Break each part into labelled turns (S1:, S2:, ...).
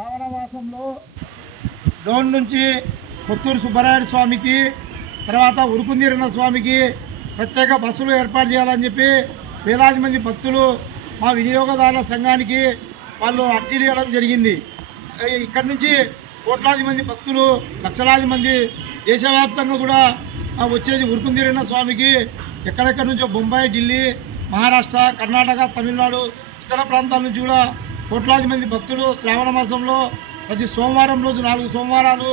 S1: శ్రావణమాసంలో డోన్ నుంచి పుత్తూరు సుబ్బరాయుడు స్వామికి తర్వాత ఉరుకుందీరన్న స్వామికి ప్రత్యేక బస్సులు ఏర్పాటు చేయాలని చెప్పి వేలాది మంది భక్తులు మా వినియోగదారుల సంఘానికి వాళ్ళు అర్జీలు ఇవ్వడం జరిగింది. ఇక్కడి నుంచి కోట్లాది మంది భక్తులు లక్షలాది మంది దేశవ్యాప్తంగా కూడా వచ్చేది ఉరుకుందీరన్న స్వామికి. ఎక్కడెక్కడి నుంచో బొంబాయి ఢిల్లీ మహారాష్ట్ర కర్ణాటక తమిళనాడు ఇతర ప్రాంతాల నుంచి కూడా కోట్లాది మంది భక్తులు శ్రావణ మాసంలో ప్రతి సోమవారం రోజు నాలుగు సోమవారాలు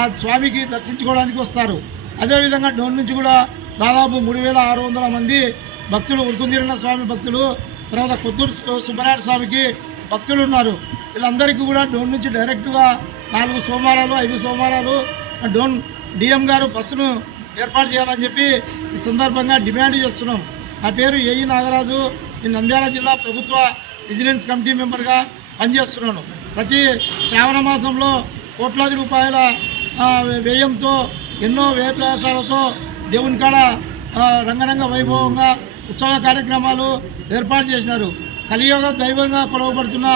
S1: ఆ స్వామికి దర్శించుకోవడానికి వస్తారు. అదేవిధంగా డోన్ నుంచి కూడా దాదాపు మూడు వేల ఆరు వందల మంది భక్తులు ఉరుకుందీరన్న స్వామి భక్తులు తర్వాత కొత్తూరు సుబ్బరాయ స్వామికి భక్తులు ఉన్నారు. వీళ్ళందరికీ కూడా డోన్ నుంచి డైరెక్ట్గా నాలుగు సోమవారాలు ఐదు సోమవారాలు ఆ డోన్ డిఎం గారు బస్సును ఏర్పాటు చేయాలని చెప్పి ఈ సందర్భంగా డిమాండ్ చేస్తున్నాం. నా పేరు ఏఈ నాగరాజు. ఈ నంద్యాల జిల్లా ప్రభుత్వ విజిలెన్స్ కమిటీ మెంబర్గా పనిచేస్తున్నాను. ప్రతి శ్రావణ మాసంలో కోట్లాది రూపాయల వ్యయంతో ఎన్నో వ్యయప్రయాసాలతో దేవుని కాడ రంగరంగ వైభవంగా ఉత్సవ కార్యక్రమాలు ఏర్పాటు చేసినారు. కలియుగ దైవంగా కొలవబడుతున్న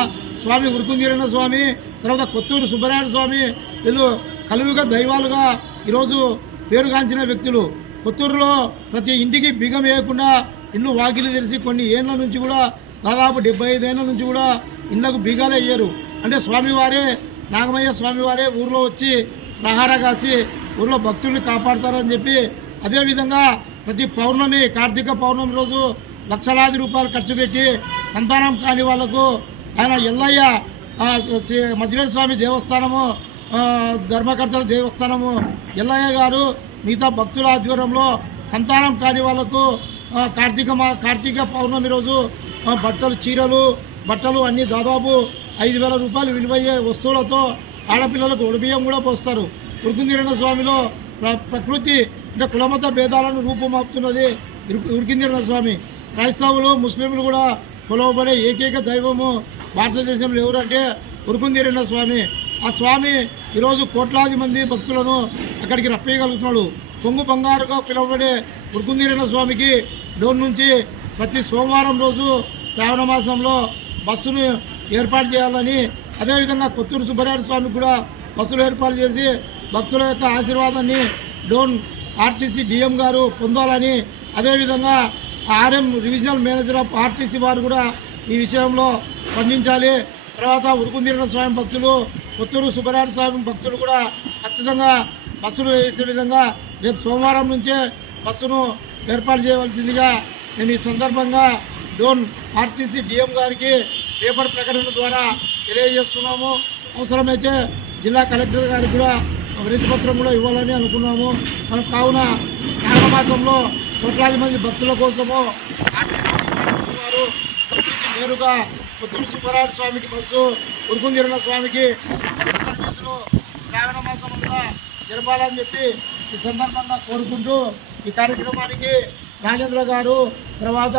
S1: స్వామి ఉరుకుందీరణ స్వామి తర్వాత కొత్తూరు సుబ్బరాయుడు స్వామి వీళ్ళు కలియుగ దైవాలుగా ఈరోజు పేరుగాంచిన వ్యక్తులు. కొత్తూరులో ప్రతి ఇంటికి బిగం వేయకుండా ఇల్లు వాకిలు తెరిచి కొన్ని ఏళ్ళ నుంచి కూడా దాదాపు డెబ్బై ఐదేళ్ళ నుంచి కూడా ఇళ్ళకు బీగాలు వేయరు అంటే స్వామివారే నాగమయ్య స్వామివారే ఊర్లో వచ్చి ప్రహార కాసి ఊర్లో భక్తుల్ని కాపాడతారని చెప్పి అదేవిధంగా ప్రతి పౌర్ణమి కార్తీక పౌర్ణమి రోజు లక్షలాది రూపాయలు ఖర్చు పెట్టి సంతానం కాని వాళ్ళకు ఆయన ఎల్లయ్య శ్రీ మద్దిరేడు స్వామి దేవస్థానము ధర్మకర్తల దేవస్థానము ఎల్లయ్య గారు మిగతా భక్తుల ఆధ్వర్యంలో సంతానం కాని వాళ్ళకు కార్తీక మా కార్తీక పౌర్ణమి రోజు బట్టలు చీరలు బట్టలు అన్నీ దాదాపు ఐదు వేల రూపాయలు విలువయ్యే వస్తువులతో ఆడపిల్లలకు ఉడిబియ్యం కూడా పోస్తారు. ఉరికిందిరణ స్వామిలో ప్ర- ప్రకృతి అంటే కులమత భేదాలను రూపుమాపుతున్నది ఉరికిందిరణ స్వామి. క్రైస్తవులు ముస్లింలు కూడా కొలవబడే ఏకైక దైవము భారతదేశంలో ఎవరంటే ఉరుకుందిరణ స్వామి. ఆ స్వామి ఈరోజు కోట్లాది మంది భక్తులను అక్కడికి రప్పేయగలుగుతున్నాడు. పొంగు బంగారుగా పిలువబడే ఉరుకుందిరణ స్వామికి డోన్ నుంచి ప్రతి సోమవారం రోజు శ్రావణ మాసంలో బస్సును ఏర్పాటు చేయాలని అదేవిధంగా కొత్తూరు సుబ్బరాయుడు స్వామికి కూడా బస్సులు ఏర్పాటు చేసి భక్తుల యొక్క ఆశీర్వాదాన్ని డోన్ ఆర్టీసీ డిఎం గారు పొందాలని అదేవిధంగా RM regional manager of RTC వారు కూడా ఈ విషయంలో స్పందించాలి. తర్వాత ఉరుకుందీరణ స్వామి భక్తులు కొత్తూరు సుబ్బరాయుడు స్వామి భక్తులు కూడా ఖచ్చితంగా బస్సులు వేసే విధంగా రేపు సోమవారం నుంచే బస్సును ఏర్పాటు చేయవలసిందిగా నేను ఈ సందర్భంగా డోన్ ఆర్టీసీ డిఎం గారికి పేపర్ ప్రకటన ద్వారా తెలియజేస్తున్నాము. అవసరమైతే జిల్లా కలెక్టర్ గారికి కూడా వినతి కూడా ఇవ్వాలని అనుకున్నాము. మనం కావున శ్రావణ మాసంలో కోట్లాది మంది భక్తుల కోసము ఆర్టీసీ నేరుగా పుత్తూరు సుబ్బరాయ స్వామికి బస్సు ఉరుకుందిరణ స్వామికి సర్వీసులు శ్రావణ మాసం అంతా జరపాలని చెప్పి ఈ సందర్భంగా కోరుకుంటూ ఈ కార్యక్రమానికి నాగేంద్ర గారు తర్వాత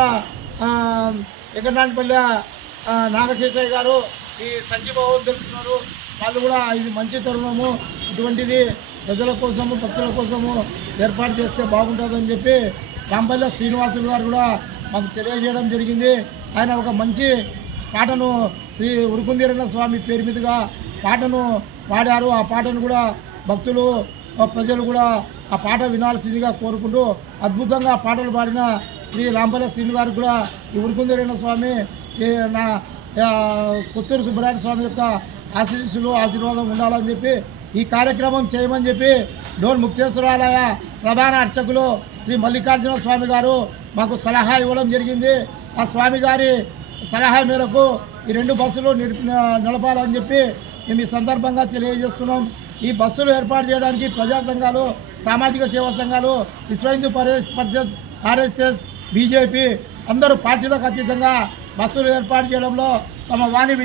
S1: ఆ, నాగశేషయ్య గారు ఈ సంజీబాబు తెలుస్తున్నారు వాళ్ళు కూడా ఇది మంచి తరుణము. ఇటువంటిది ప్రజల కోసము భక్తుల కోసము ఏర్పాటు చేస్తే బాగుంటుందని చెప్పి రాంపల్లె శ్రీనివాసులు గారు కూడా మాకు తెలియజేయడం జరిగింది. ఆయన ఒక మంచి పాటను శ్రీ ఉరుకుందీరణ స్వామి పేరు మీదుగా పాటను పాడారు. ఆ పాటను కూడా భక్తులు ప్రజలు కూడా ఆ పాట వినాల్సిందిగా కోరుకుంటూ అద్భుతంగా పాటలు పాడిన శ్రీ రాంపల్లె శ్రీని గారికి కూడా ఈ ఉరుకుందీరణ స్వామి ఈ నా పుత్తూరు కొత్తూరు సుబ్బరాయ స్వామి యొక్క ఆశీస్సులు ఆశీర్వాదం ఉండాలని చెప్పి ఈ కార్యక్రమం చేయమని చెప్పి డోన్ ముక్తేశ్వరాలయ ప్రధాన అర్చకులు శ్రీ మల్లికార్జున స్వామి గారు మాకు సలహా ఇవ్వడం జరిగింది. ఆ స్వామి గారి సలహా మేరకు ఈ రెండు బస్సులు నడపాలని చెప్పి మేము ఈ సందర్భంగా తెలియజేస్తున్నాం. ఈ బస్సులు ఏర్పాటు చేయడానికి ప్రజా సంఘాలు సామాజిక సేవా సంఘాలు విశ్వ హిందూ పరిషత్ ఆర్ఎస్ఎస్ బీజేపీ అందరూ పార్టీలకు అతీతంగా బస్సులు ఏర్పాటు చేయడంలో తమ వాణి